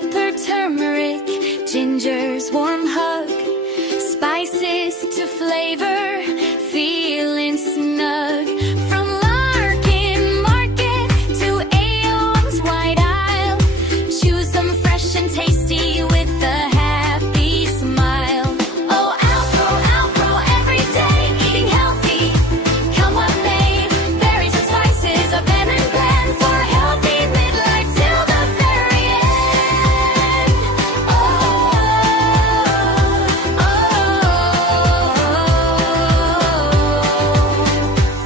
pepper, turmeric, ginger's warm hug, spices to flavor, feeling snug. From Larkin Market to Aeon's White Isle, choose them fresh and tasty with a happy smile. Oh, Alpro, every day eating healthy. Come what may, berries and spices, a pen and blend for healthy midlife till the very end.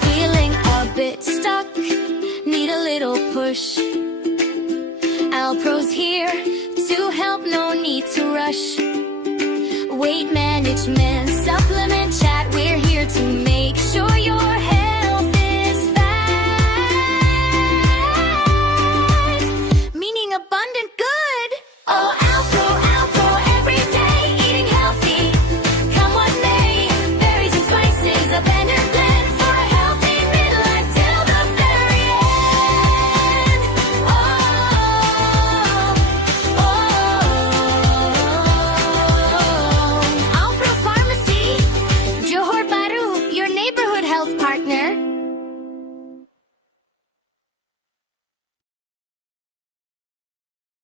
Feeling a bit stuck, need a little push. Alpro's here to help, no need to rush. Weight management, supplement